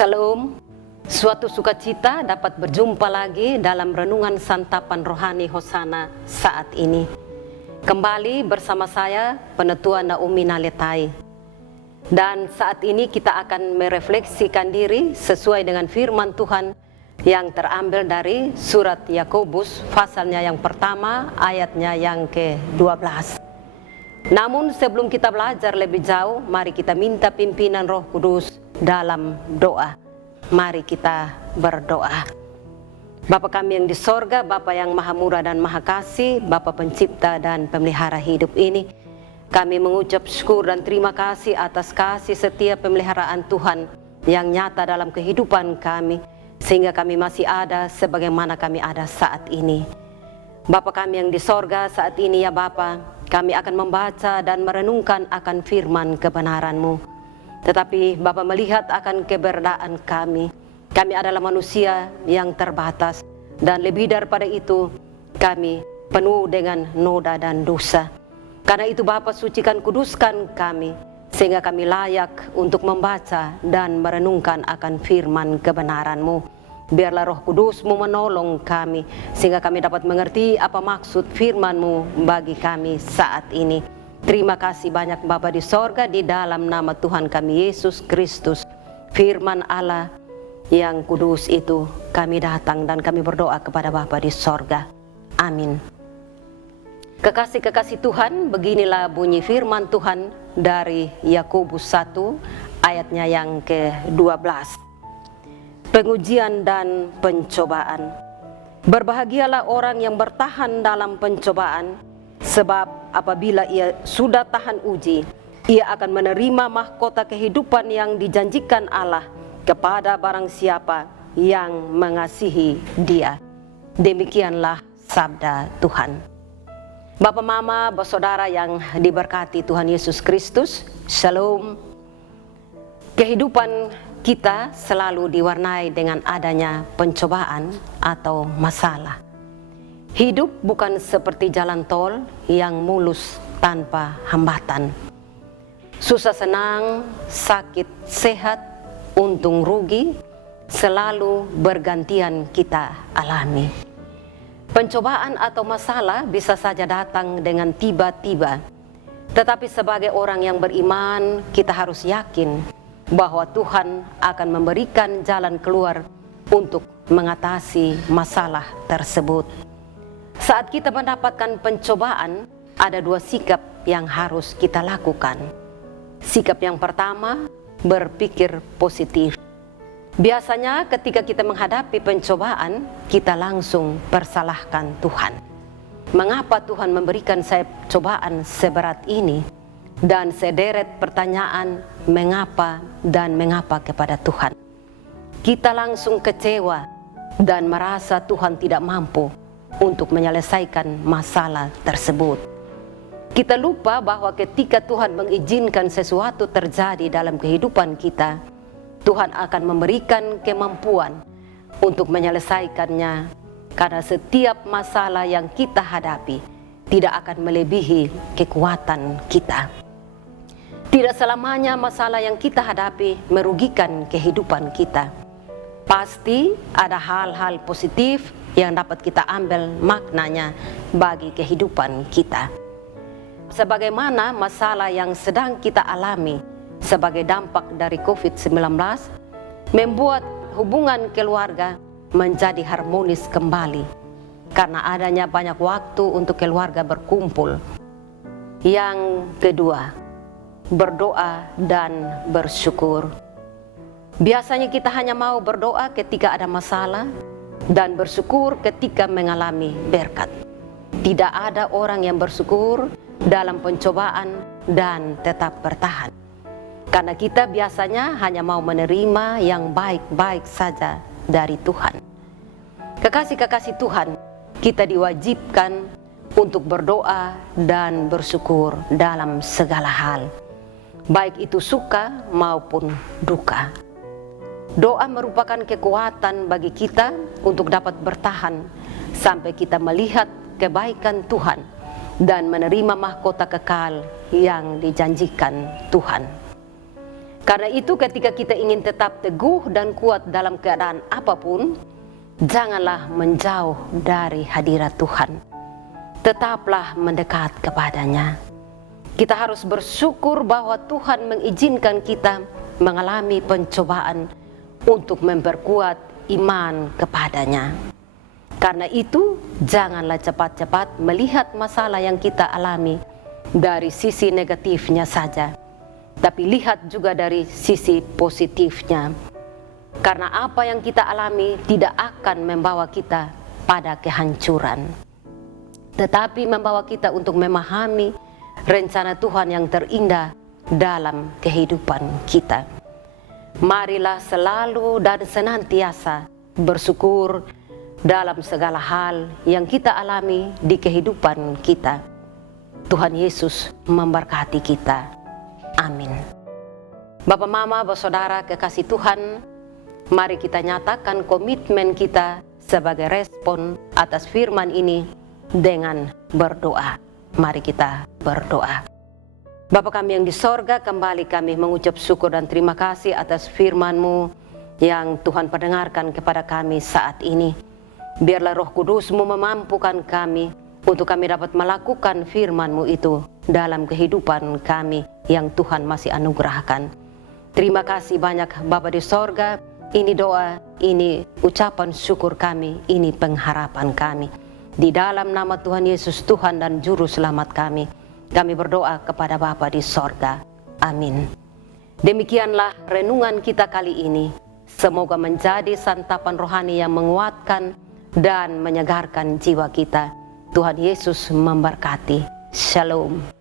Salam, suatu sukacita dapat berjumpa lagi dalam renungan santapan rohani Hosana saat ini. Kembali bersama saya, Penetua Naomi Naletai. Dan saat ini kita akan merefleksikan diri sesuai dengan firman Tuhan yang terambil dari surat Yakobus, pasalnya yang pertama, ayatnya yang ke-12. Namun sebelum kita belajar lebih jauh, mari kita minta pimpinan Roh Kudus dalam doa. Mari kita berdoa. Bapa kami yang di sorga, Bapa yang maha murah dan maha kasih, Bapa pencipta dan pemelihara hidup ini, kami mengucap syukur dan terima kasih atas kasih setia pemeliharaan Tuhan yang nyata dalam kehidupan kami, sehingga kami masih ada sebagaimana kami ada saat ini. Bapa kami yang di sorga, saat ini ya Bapa, kami akan membaca dan merenungkan akan firman kebenaran-Mu. Tetapi Bapa melihat akan keberadaan kami adalah manusia yang terbatas, dan lebih daripada itu kami penuh dengan noda dan dosa. Karena itu Bapa, sucikan kuduskan kami sehingga kami layak untuk membaca dan merenungkan akan firman kebenaran-Mu. Biarlah Roh Kudus-Mu menolong kami sehingga kami dapat mengerti apa maksud firman-Mu bagi kami saat ini. Terima kasih banyak Bapa di sorga, di dalam nama Tuhan kami Yesus Kristus, firman Allah yang kudus itu, kami datang dan kami berdoa kepada Bapa di sorga. Amin. Kekasih-kekasih Tuhan, beginilah bunyi firman Tuhan dari Yakobus 1 ayatnya yang ke-12. Pengujian dan pencobaan. Berbahagialah orang yang bertahan dalam pencobaan, sebab apabila ia sudah tahan uji, ia akan menerima mahkota kehidupan yang dijanjikan Allah kepada barang siapa yang mengasihi Dia. Demikianlah sabda Tuhan. Bapak, Mama, Saudara yang diberkati Tuhan Yesus Kristus, Shalom. Kehidupan kita selalu diwarnai dengan adanya pencobaan atau masalah. Hidup bukan seperti jalan tol yang mulus tanpa hambatan. Susah senang, sakit sehat, untung rugi, selalu bergantian kita alami. Pencobaan atau masalah bisa saja datang dengan tiba-tiba. Tetapi sebagai orang yang beriman, kita harus yakin bahwa Tuhan akan memberikan jalan keluar untuk mengatasi masalah tersebut. Saat kita mendapatkan pencobaan, ada dua sikap yang harus kita lakukan. Sikap yang pertama, berpikir positif. Biasanya ketika kita menghadapi pencobaan, kita langsung persalahkan Tuhan. Mengapa Tuhan memberikan saya cobaan seberat ini? Dan sederet pertanyaan mengapa dan mengapa kepada Tuhan. Kita langsung kecewa dan merasa Tuhan tidak mampu untuk menyelesaikan masalah tersebut. Kita lupa bahwa ketika Tuhan mengizinkan sesuatu terjadi dalam kehidupan kita, Tuhan akan memberikan kemampuan untuk menyelesaikannya, karena setiap masalah yang kita hadapi tidak akan melebihi kekuatan kita. Tidak selamanya masalah yang kita hadapi merugikan kehidupan kita. Pasti ada hal-hal positif yang dapat kita ambil maknanya bagi kehidupan kita. Sebagaimana masalah yang sedang kita alami sebagai dampak dari COVID-19 membuat hubungan keluarga menjadi harmonis kembali karena adanya banyak waktu untuk keluarga berkumpul. Yang kedua, berdoa dan bersyukur. Biasanya kita hanya mau berdoa ketika ada masalah dan bersyukur ketika mengalami berkat. Tidak ada orang yang bersyukur dalam pencobaan dan tetap bertahan. Karena kita biasanya hanya mau menerima yang baik-baik saja dari Tuhan. Kekasih-kekasih Tuhan, kita diwajibkan untuk berdoa dan bersyukur dalam segala hal, baik itu suka maupun duka. Doa merupakan kekuatan bagi kita untuk dapat bertahan sampai kita melihat kebaikan Tuhan dan menerima mahkota kekal yang dijanjikan Tuhan. Karena itu ketika kita ingin tetap teguh dan kuat dalam keadaan apapun, janganlah menjauh dari hadirat Tuhan. Tetaplah mendekat kepadanya. Kita harus bersyukur bahwa Tuhan mengizinkan kita mengalami pencobaan untuk memperkuat iman kepadanya. Karena itu, janganlah cepat-cepat melihat masalah yang kita alami dari sisi negatifnya saja, tapi lihat juga dari sisi positifnya. Karena apa yang kita alami tidak akan membawa kita pada kehancuran, tetapi membawa kita untuk memahami rencana Tuhan yang terindah dalam kehidupan kita. Marilah selalu dan senantiasa bersyukur dalam segala hal yang kita alami di kehidupan kita. Tuhan Yesus memberkati kita. Amin. Bapak, Mama, Saudara kekasih Tuhan, mari kita nyatakan komitmen kita sebagai respon atas firman ini dengan berdoa. Mari kita berdoa. Bapa kami yang di sorga, kembali kami mengucap syukur dan terima kasih atas firman-Mu yang Tuhan pendengarkan kepada kami saat ini. Biarlah Roh Kudus-Mu memampukan kami untuk kami dapat melakukan firman-Mu itu dalam kehidupan kami yang Tuhan masih anugerahkan. Terima kasih banyak Bapa di sorga. Ini doa, ini ucapan syukur kami, ini pengharapan kami. Di dalam nama Tuhan Yesus, Tuhan dan Juru Selamat kami berdoa kepada Bapa di sorga. Amin. Demikianlah renungan kita kali ini. Semoga menjadi santapan rohani yang menguatkan dan menyegarkan jiwa kita. Tuhan Yesus memberkati. Shalom.